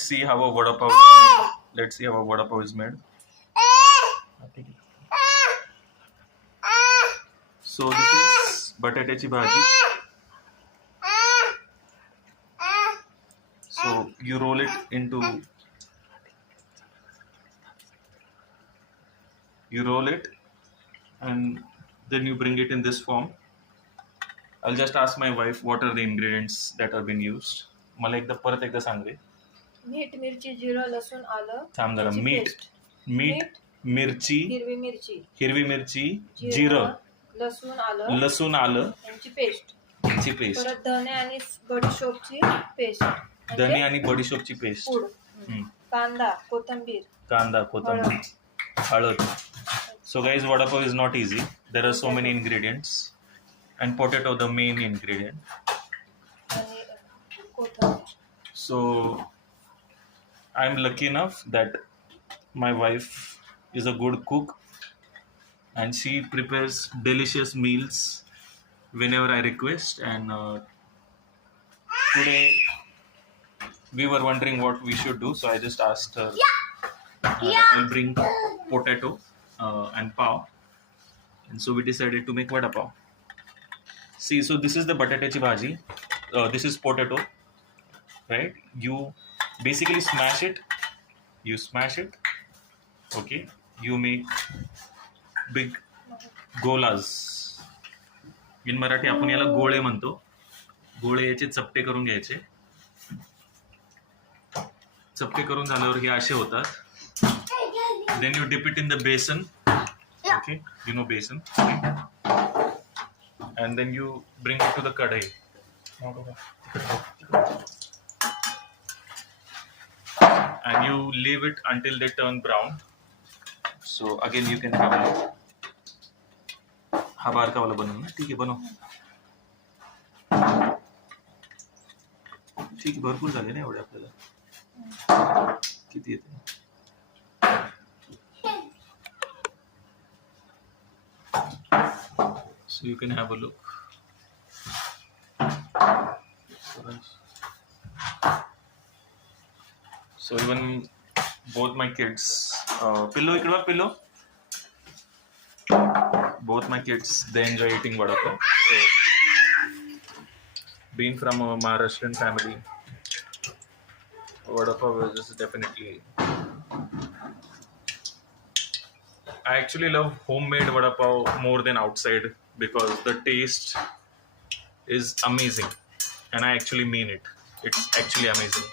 see how a vada pav is made. Let's see how a vada pav is made. So this is batatyची भाजी. So you roll it into. You roll it, and then you bring it in this form. I'll just ask my wife what are the ingredients that have been used. मला एकदा परत एकदा सांग रे. मीठ, मिरची, जिरं, लसूण, आलं. थांब जरा. त्याची मीठ, paste. मीठ, मिरची, हिरवी मिरची, जिरं, लसूण, आलं यांची पेस्ट. परत धने आणि बडीशोपची पेस्ट. धने आणि बडीशोपची पेस्ट. पूड. कांदा, कोथिंबीर, हळद. So guys, vada pav is not easy. There are so many ingredients, and potato the main ingredient. आणि कोथिंबीर. So I'm lucky enough that my wife is a good cook, and she prepares delicious meals whenever I request. And today we were wondering what we should do, so I just asked her. We'll bring potato and pav, and so we decided to make vada pav. See, so this is the batatyची भाजी. This is potato, right? You basically smash it. Okay. You make big golas. In Marathi आपण याला गोळे म्हणतो. गोळे याचे चपटे करून घ्यायचे. चपटे करून झाल्यावर हे असे होतात. Then you dip it in the basin. Okay, you know basin. And then you bring it to the kadai. And you leave it until they turn brown. So again you can have a look. हा बारका वाला बनव ना. ठीक आहे, बनव. ठीक आहे, भरपूर झाले ना एवढे आपल्याला. किती येते? So you can have a look. So even both my kids, Pillow, ikde bag, Pillow. Both my kids, they enjoy eating vada pav. So, being from a Maharashtrian family, vada pav is definitely. I actually love homemade vada pav more than outside because the taste is amazing, and I actually mean it. It's actually amazing.